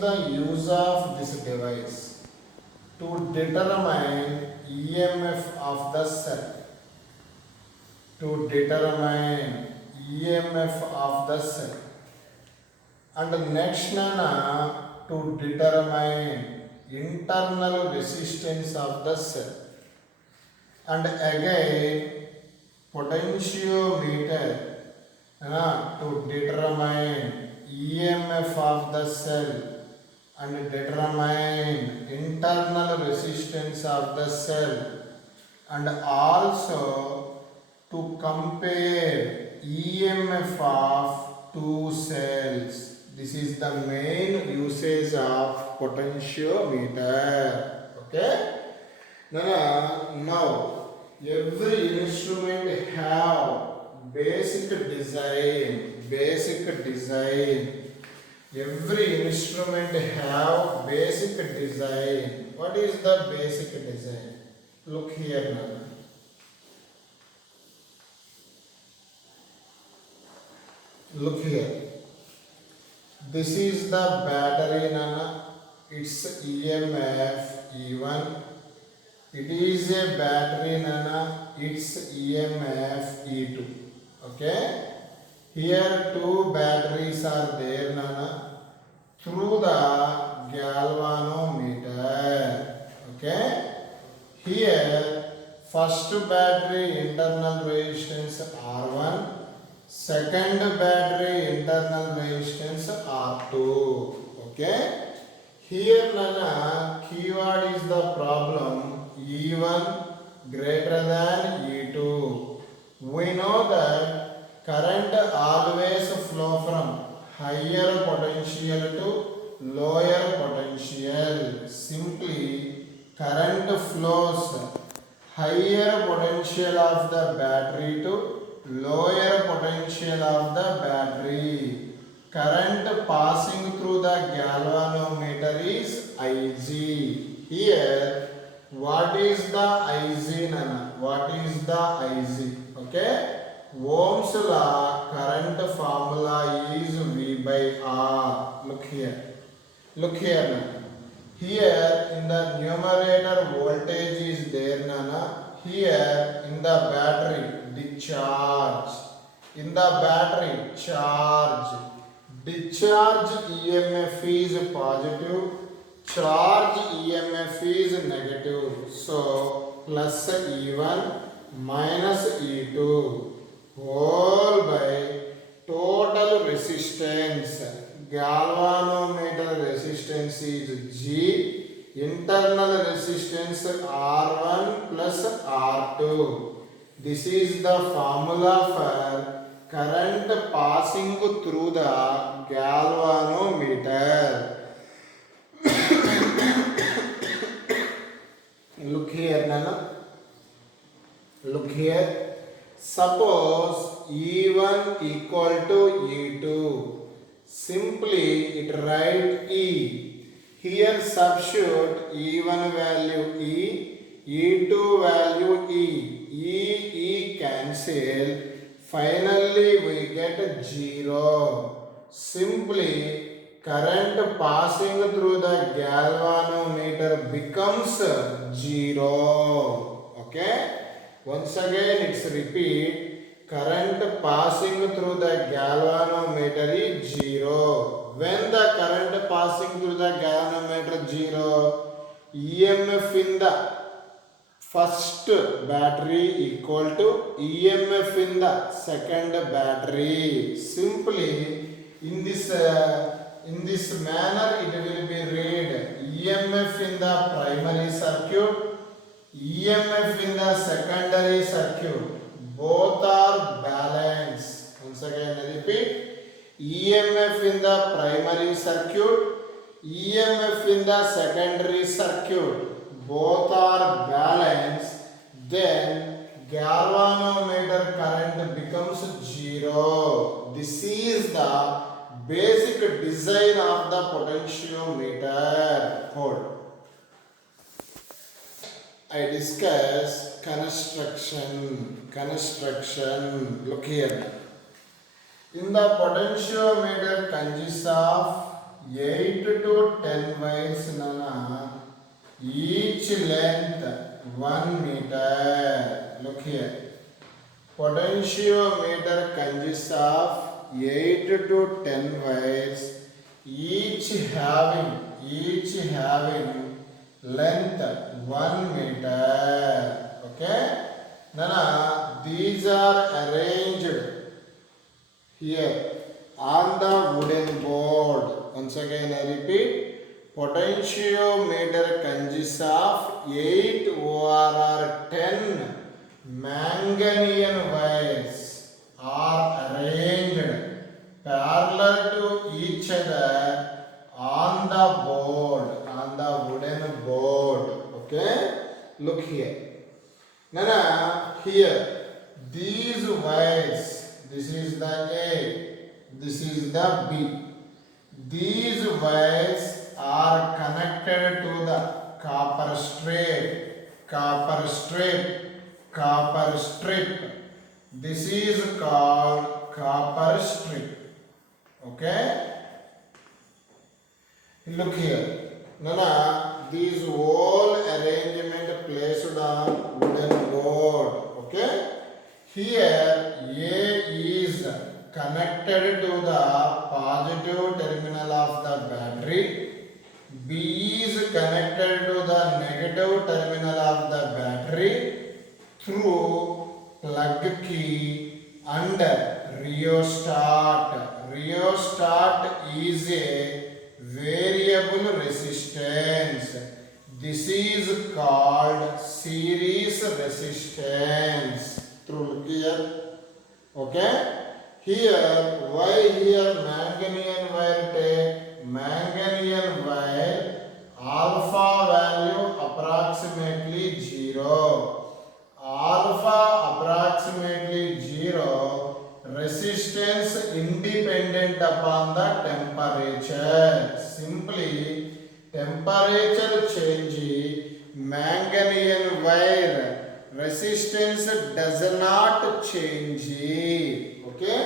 the use of this device? To determine EMF of the cell. To determine EMF of the cell. And next nana, to determine internal resistance of the cell. And again potentiometer to determine EMF of the cell and determine internal resistance of the cell, and also to compare EMF of two cells. This is the main usage of potentiometer. Okay? Now every instrument have basic design. Every instrument have basic design. What is the basic design? Look here now. Look here. This is the battery nana. Its EMF E1. It is a battery nana. Its EMF E2. Okay. Here two batteries are there nana. Through the galvanometer. Okay. Here first battery internal resistance R1. Second battery internal resistance R2. Okay. Here nana keyword is the problem E1 greater than E2. We know that current always flow from higher potential to lower potential. Simply current flows higher potential of the battery to lower potential of the battery. Current passing through the galvanometer is Ig. Here, what is the Ig, nana? What is the Ig? Okay? Ohm's law current formula is V by R. Look here. Look here, nana. Here in the numerator voltage is there, nana. Here in the battery discharge. In the battery charge. Discharge EMF is positive. Charge EMF is negative. So plus E1 minus E2 whole by total resistance. Galvanometer resistance is G. Internal resistance R1 plus R2. This is the formula for current passing through the galvanometer. Look here, nana. Look here. Suppose E1 equal to E2. Simply it write E. Here substitute E1 value E, E2 value E. E cancel. Finally we get 0. Simply current passing through the galvanometer becomes 0. Okay? Once again it's repeat. Current passing through the galvanometer is 0. When the current passing through the galvanometer 0, EMF in the first battery equal to EMF in the second battery. Simply in this manner it will be read EMF in the primary circuit, EMF in the secondary circuit. Both are balanced. Once again I repeat. EMF in the primary circuit, EMF in the secondary circuit. Both are balanced. Then galvanometer current becomes 0. This is the basic design of the potentiometer. Hold. I discuss construction. Look here. In the potentiometer consists of 8 to 10 wires nana, each length 1 meter. Look here. Potentiometer consists of 8 to 10 wires, each having length 1 meter. Okay. Nana, these are arranged here on the wooden board. Once again I repeat, potentiometer consists of 8 or 10 manganese wires are arranged parallel to each other on the wooden board. Okay, look here. Nana, here these wires, this is the A, this is the B. These wires are connected to the copper strip. This is called copper strip. Okay? Look here. Nana, these whole arrangement placed on wooden board. Okay? Here A is connected to the positive terminal of the battery. B is connected to the negative terminal of the battery through plug key and rheostat. Rheostat is a variable resistance. This is called series resistance. Through here. Okay. Here, why here manganese wire take? Manganese wire alpha value approximately 0. Alpha approximately 0. Resistance independent upon the temperature. Simply temperature change, manganese wire resistance does not change. Okay?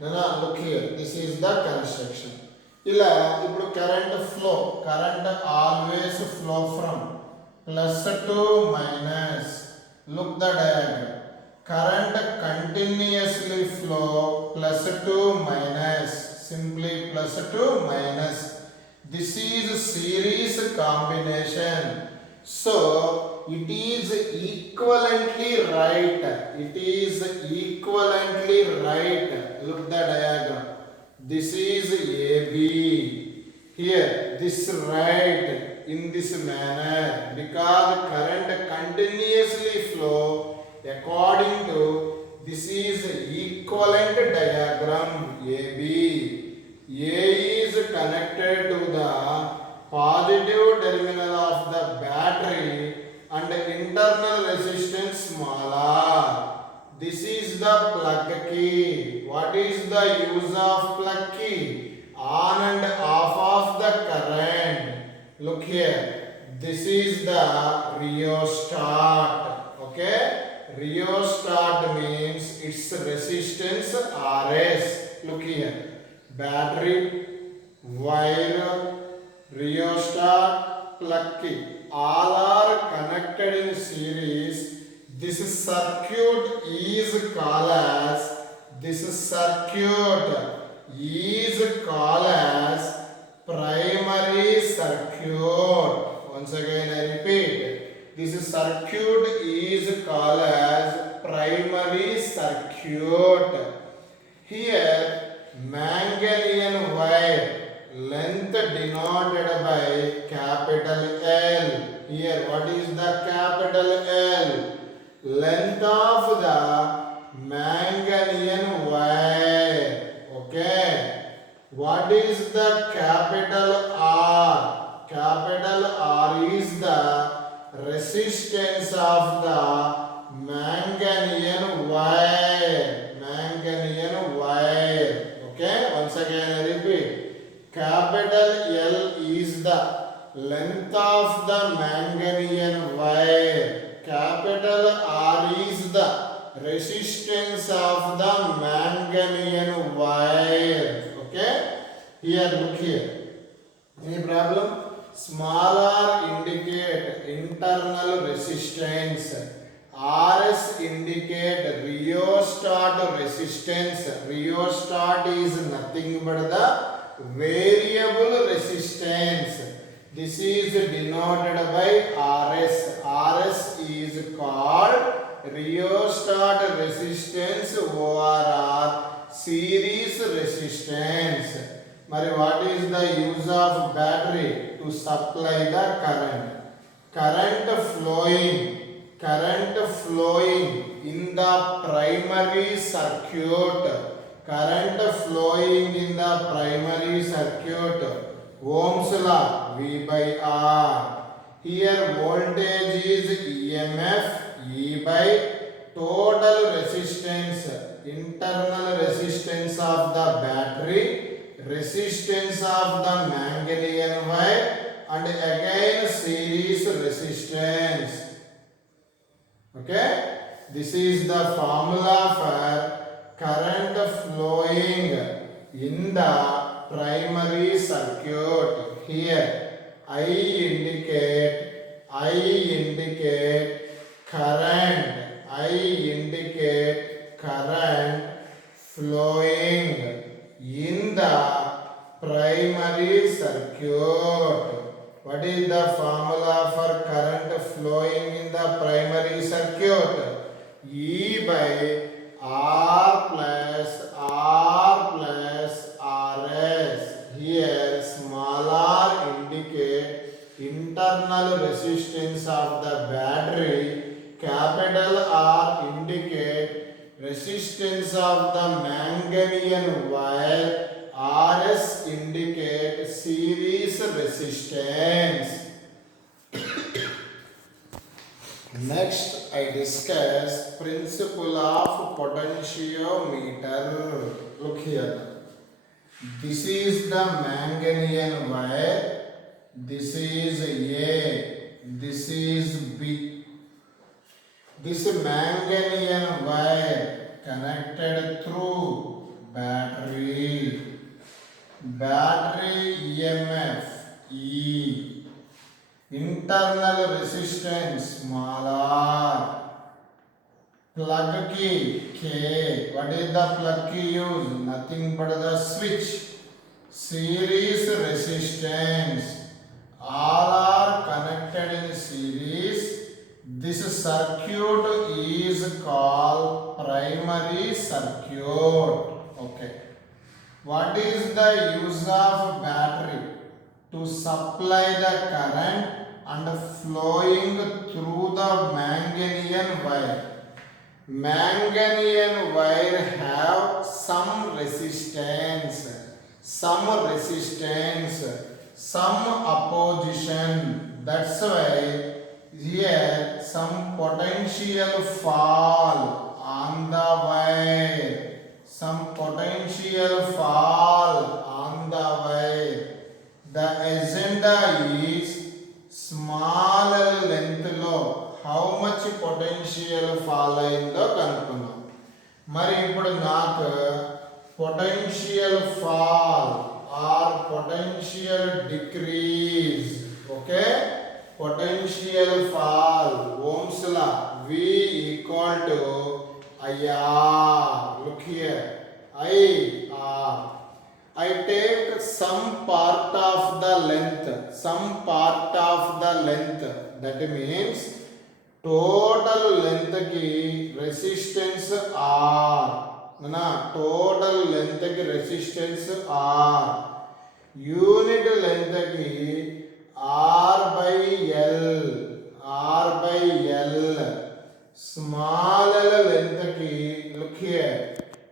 Now look here. This is the construction. Ila ippudu current always flow from plus to minus. Look the diagram. Current continuously flow plus to minus. Simply plus to minus. This is series combination. So it is equivalently right. Look the diagram. This is AB. Here, this right in this manner because current continuously flow according to this is equivalent diagram AB. A is connected to the positive terminal of the battery and internal resistance small r. This is the plug key. What is the use of plug key? On and off of the current. Look here. This is the rheostat. Okay? Rheostat means its resistance RS. Look here. Battery, wire, rheostat, plug key. All are connected in series. This circuit is called as primary circuit. Once again I repeat. This circuit is called as primary circuit. Here manganese wire length denoted by capital L. Here what is the capital L? Length of the manganese wire. Okay. What is the capital R? Capital R is the resistance of the manganese wire. Okay. Once again I repeat. Capital L is the length of the manganese wire. Capital R is the resistance of the manganese wire. Okay? Here, look here. Any problem? Small r indicate internal resistance. RS indicate rheostat resistance. Rheostat is nothing but the variable resistance. This is denoted by RS. RS is called rheostat resistance ORR, series resistance. Mari, what is the use of battery? To supply the current. Current flowing in the primary circuit. Current flowing in the primary circuit. Ohm's law, V by R. Here voltage is EMF, E by total resistance, internal resistance of the battery, resistance of the Manganian wire, and again series resistance. Okay, this is the formula for current flowing in the primary circuit. Here I indicate current flowing in the primary circuit. What is the formula for current flowing in the primary circuit? E by R plus RS. Here small r indicate internal resistance of the battery. Capital R indicate resistance of the Manganian wire. RS indicate series resistance. Next, I discuss principle of potentiometer. Look here. This is the Manganian wire. This is A. This is B. This Manganian wire connected through battery. Battery EMF E. Internal resistance small r. Plug key K. What is the plug key used? Nothing but the switch. Series resistance. All are connected in series. This circuit is called primary circuit. Okay. What is the use of battery? To supply the current and flowing through the Manganian wire. Manganian wire have some resistance, some opposition. That's why here some potential fall on the wire. Some potential fall on the wire. The agenda is small length లో how much potential fall అయిందో కనుక్కున్నాం. మరి ఇప్పుడు నాకు potential fall or potential decrease, okay, potential fall, Ohm's law, V equal to IR. Look here, IR. I take some part of the length, that means total length ki resistance R, total length ki resistance R, unit length ki R by L, small length ki, look here,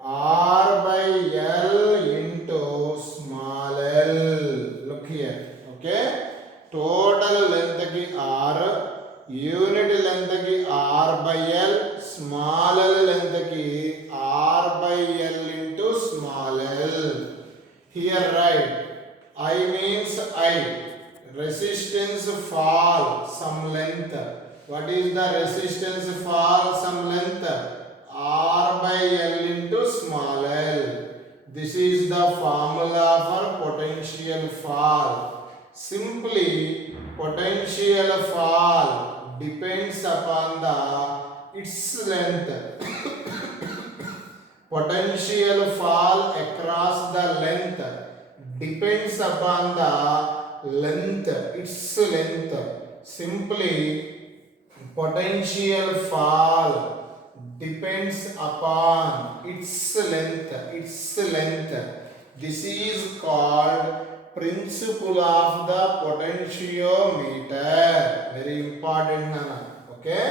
R by L into small l. Look here, okay. Total length ki R, unit length ki R by L, small l length ki R by L into small l. Here write I means I. Resistance fall some length. What is the resistance fall some length? R by L into small l. This is the formula for potential fall. Simply, potential fall depends upon the its length. Potential fall across the length depends upon the length, its length. Simply, potential fall depends upon its length, its length. This is called principle of the potentiometer. Very important, Nana. Okay,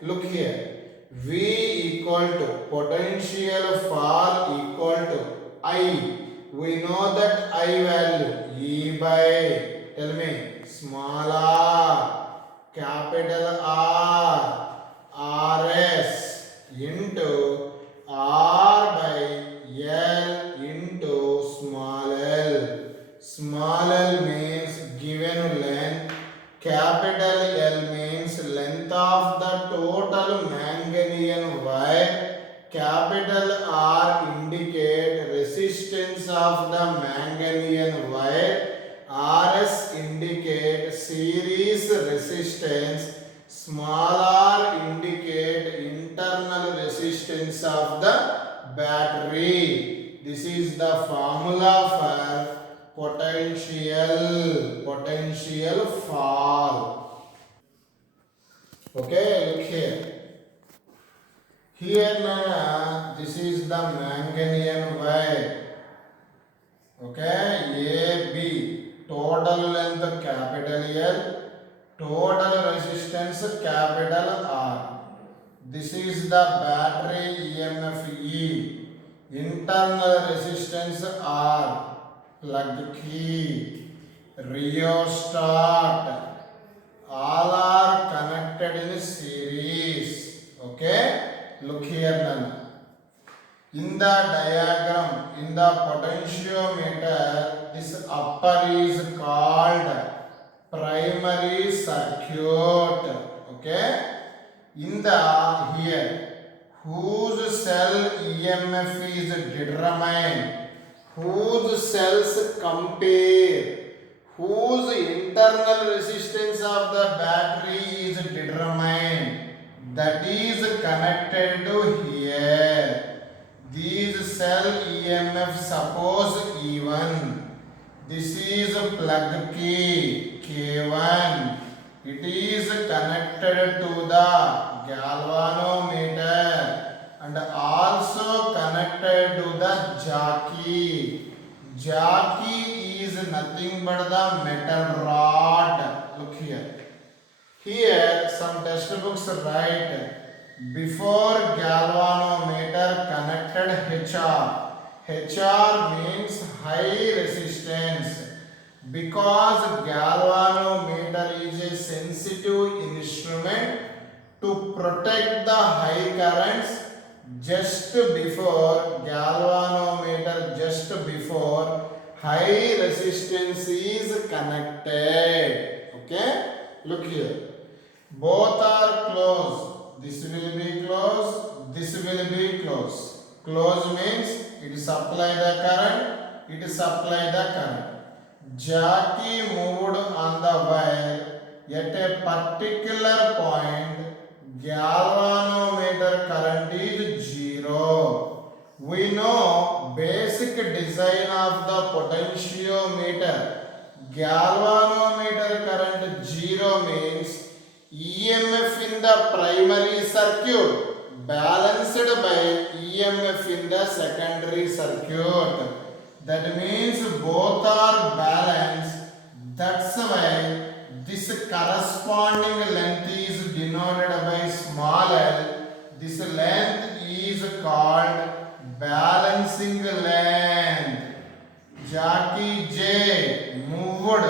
look here. V equal to potential fall equal to I. We know that I value E by, tell me, small r, capital R, Rs into R by L into small l. Small l means given length, capital L means length of the total Manganian wire, capital R indicate resistance of the Manganian wire, Rs indicate series resistance, small r indicate internal resistance of the battery. This is the formula for potential fall. Okay, look here. Here now, this is the Manganian wire. Okay, AB, total length capital L, total resistance capital R. This is the battery EMF E, internal resistance R, plug key, rheostat, all are connected in series. Okay, look here now. In the diagram, in the potentiometer, this upper is called primary circuit. Okay, in the here, whose cell EMF is determined, whose cells compare, whose internal resistance of the battery is determined, that is connected to here. These cell EMF, suppose E1, this is plug key K1, it is connected to the galvanometer and also connected to the jockey. Jockey is nothing but the metal rod. Look here. Here some textbooks write before galvanometer connected HR. HR means high resistance. Because galvanometer is a sensitive instrument to protect the high currents, just before galvanometer, just before high resistance is connected. Okay, look here. Both are closed. This will be closed, this will be closed. Close means it supply the current, it supply the current. Jockey moved on the wire at a particular point, galvanometer current is 0. We know basic design of the potentiometer. Galvanometer current 0 means EMF in the primary circuit balanced by EMF in the secondary circuit. That means both are balanced. That's why this corresponding length is denoted by small l. This length is called balancing length. Jockey J moved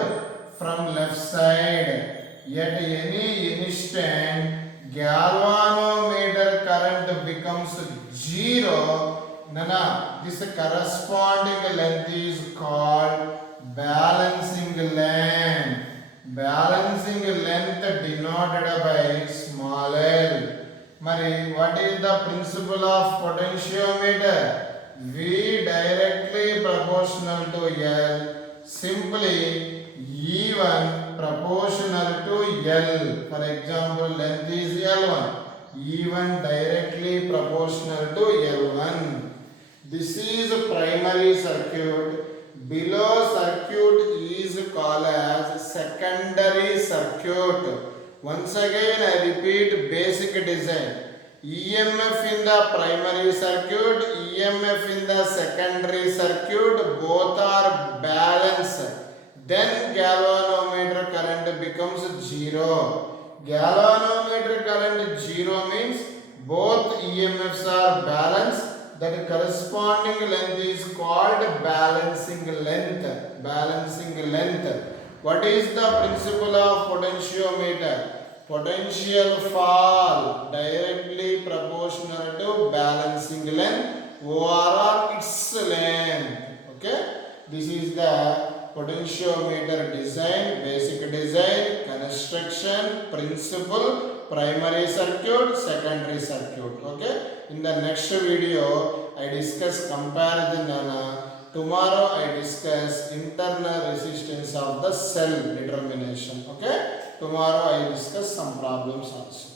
from left side. At any instant, galvanometer current becomes 0. Nana, this corresponding length is called balancing length. Balancing length denoted by small l. Mari, what is the principle of potentiometer? V directly proportional to L simply E1 proportional to L. For example, length is L1. E1 directly proportional to L1. This is a primary circuit. Below circuit is called as secondary circuit. Once again I repeat basic design. EMF in the primary circuit, EMF in the secondary circuit, both are balanced. Then galvanometer current becomes zero. Galvanometer current zero means both EMFs are balanced. That corresponding length is called balancing length. Balancing length. What is the principle of potentiometer? Potential fall directly proportional to balancing length over its length. Okay, this is the potentiometer design, basic design, construction, principle, primary circuit, secondary circuit. Okay, in the next video I discuss comparison. Tomorrow I discuss internal resistance of the cell determination. Okay, tomorrow I discuss some problems also.